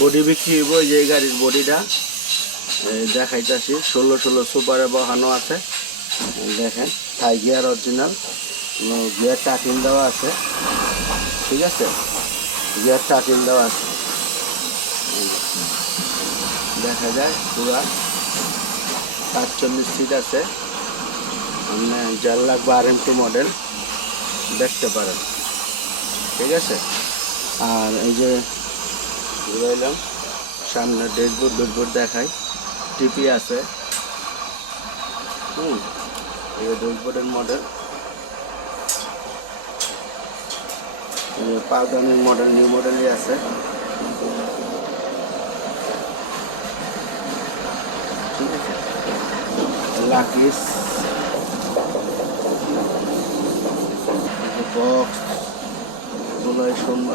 Body বিক্রি হইব যে গাড়ির বডিটা দেখাইতেছি, ষোলো ষোলো সুপারে বহানো আছে। দেখেন থাই গিয়ার অরিজিনাল গিয়ার টাকিন দেওয়া আছে। ঠিক আছে? গিয়ার টাকিন দেওয়া আছে। দেখা যায়, পুরা সাতচল্লিশ সিট আছে। মানে চার লাখ বা আর এম টু মডেল দেখতে পারেন। ঠিক আছে? আর এই যে ঘুরাইলাম সামনে ড্যাশবোর্ড ড্যাশবোর্ড দেখাই। টিপি আছে। হুম, এই ড্যাশবোর্ডের মডেল পাউডারের মডেল নিউ মডেলই আছে। লাকিস বক্স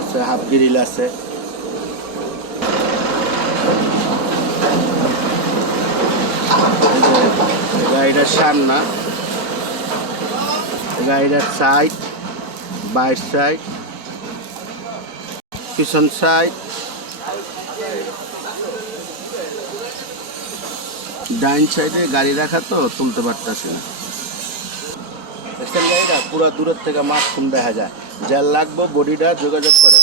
আছে হাফ গ্রিল আছে। গাড়িটার সামনা। গাড়িটার সাইড বাইর সাইড পিছন সাইড ডাইন সাইডে গাড়ি রাখা তো তুলতে পারতেছি না। পুরো দূরের থেকে মাছ দেখা যায়। যার লাগবো বডিটা যোগাযোগ করে।